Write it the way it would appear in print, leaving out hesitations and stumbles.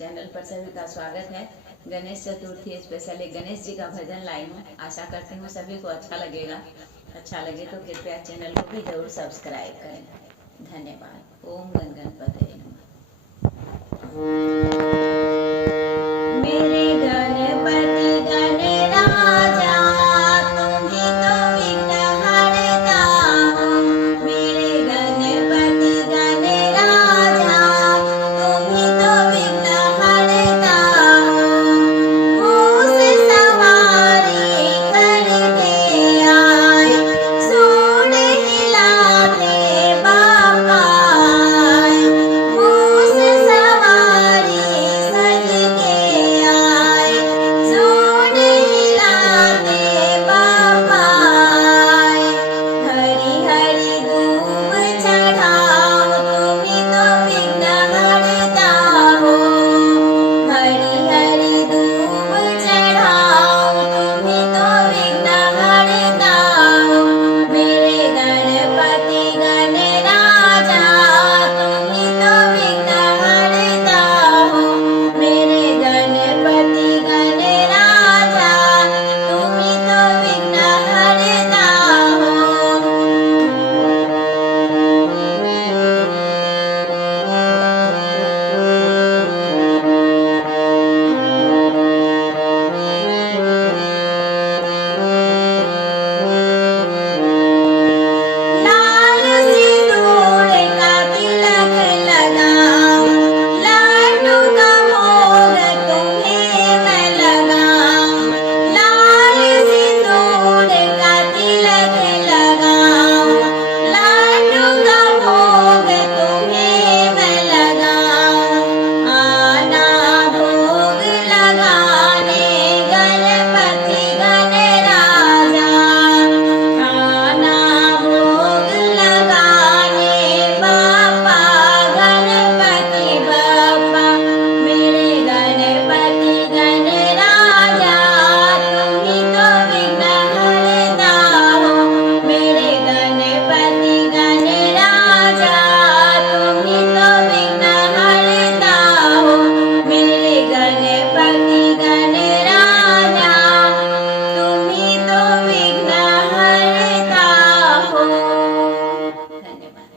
Channel पर सभी का स्वागत है। गणेश चतुर्थी स्पेशल एक गणेश जी का भजन लाई हूँ। आशा करती हूँ सभी को अच्छा लगेगा। अच्छा लगे तो कृपया चैनल को भी जरूर सब्सक्राइब करें। धन्यवाद। ओम गण गणपत नमः।